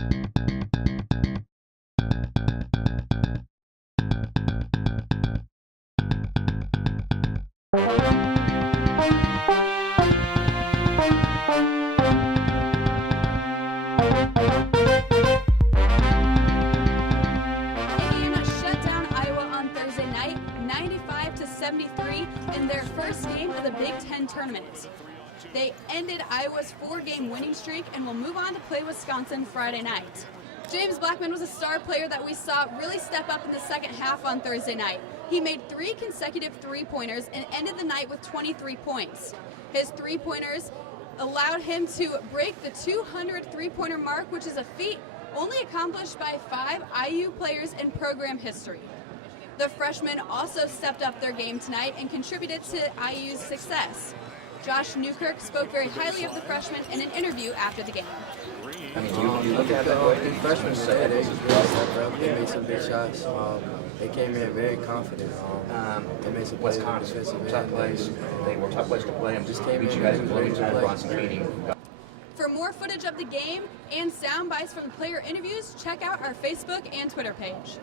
Indiana shut down Iowa on Thursday night, 95-73, in their first game of the Big Ten tournament. They ended Iowa's 4-game winning streak and will move on to play Wisconsin Friday night. James Blackman was a star player that we saw really step up in the second half on Thursday night. He made 3 consecutive three-pointers and ended the night with 23 points. His three-pointers allowed him to break the 200 three-pointer mark, which is a feat only accomplished by 5 IU players in program history. The freshmen also stepped up their game tonight and contributed to IU's success. Josh NEWKIRK spoke very highly of the freshmen in an interview after the game. I mean, you look at the freshmen today, they just really stepped up. They made some big shots. They came in very confident. They made some plays on the defensive end. Tough plays. They were tough plays to play. Just came in you guys and ready to play. For more footage of the game and sound bites from the player interviews, check out our Facebook and Twitter page.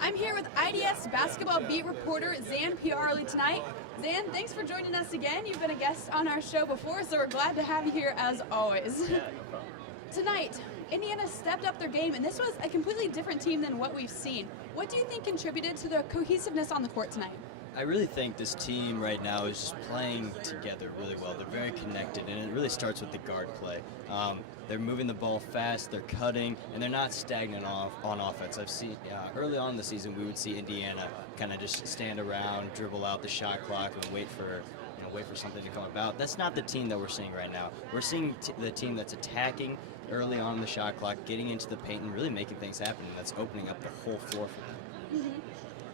I'm here with IDS basketball beat reporter ZAIN PYARALI tonight. ZAIN, thanks for joining us again. You've been a guest on our show before, so we're glad to have you here as always. Tonight, Indiana stepped up their game, and this was a completely different team than what we've seen. What do you think contributed to the cohesiveness on the court tonight? I really think this team right now is just playing together really well. They're very connected, and it really starts with the guard play. They're moving the ball fast, they're cutting, and they're not stagnant on offense. I've seen early on in the season we would see Indiana kind of just stand around, dribble out the shot clock, and wait for something to come about. That's not the team that we're seeing right now. We're seeing the team that's attacking early on in the shot clock, getting into the paint, and really making things happen. And that's opening up the whole floor for them. Mm-hmm.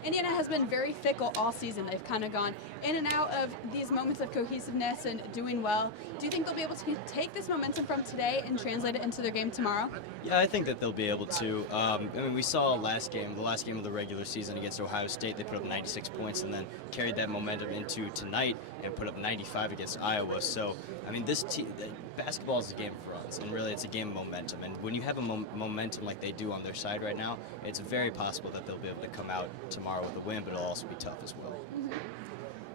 Indiana has been very fickle all season. They've kind of gone in and out of these moments of cohesiveness and doing well. Do you think they'll be able to take this momentum from today and translate it into their game tomorrow? Yeah, I think that they'll be able to. I mean, we saw the last game of the regular season against Ohio State. They put up 96 points and then carried that momentum into tonight and put up 95 against Iowa. So, I mean, basketball is a game of runs, and really it's a game of momentum. And when you have a momentum like they do on their side right now, it's very possible that they'll be able to come out tomorrow with a win, but it'll also be tough as well. Mm-hmm.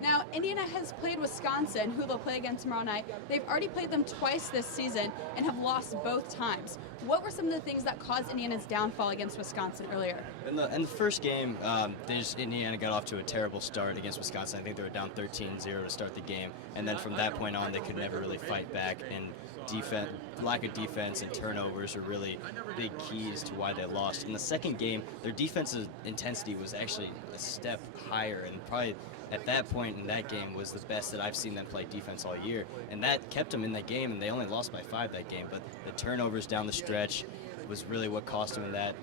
Now, Indiana has played Wisconsin, who they'll play again tomorrow night. They've already played them twice this season and have lost both times. What were some of the things that caused Indiana's downfall against Wisconsin earlier? In the first game, Indiana got off to a terrible start against Wisconsin. I think they were down 13-0 to start the game, and then from that point on, they could never really fight back. And lack of defense and turnovers are really big keys to why they lost. In the second game, their defensive intensity was actually a step higher, and probably at that point in that game was the best that I've seen them play defense all year, and that kept them in that game, and they only lost by 5 that game. But the turnovers down the stretch was really what cost them in that.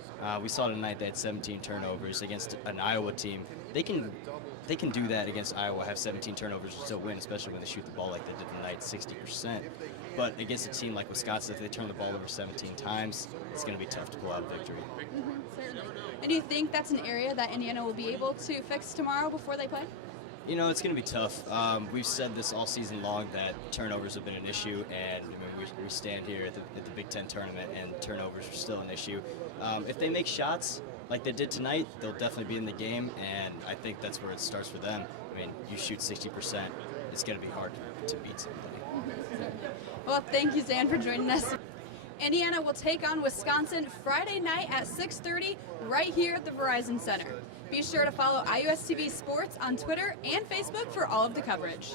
We saw tonight they had 17 turnovers against an Iowa team. They can do that against Iowa, have 17 turnovers and still win, especially when they shoot the ball like they did tonight, 60%. But against a team like Wisconsin, if they turn the ball over 17 times, it's going to be tough to pull out a victory. Mm-hmm, certainly. And do you think that's an area that Indiana will be able to fix tomorrow before they play? You know, it's going to be tough. We've said this all season long that turnovers have been an issue, and I mean, we stand here at the Big Ten tournament, and turnovers are still an issue. If they make shots like they did tonight, they'll definitely be in the game, and I think that's where it starts for them. I mean, you shoot 60%, it's going to be hard to beat somebody. Well, thank you, ZAIN, for joining us. Indiana will take on Wisconsin Friday night at 6:30 right here at the Verizon Center. Be sure to follow IUSTV Sports on Twitter and Facebook for all of the coverage.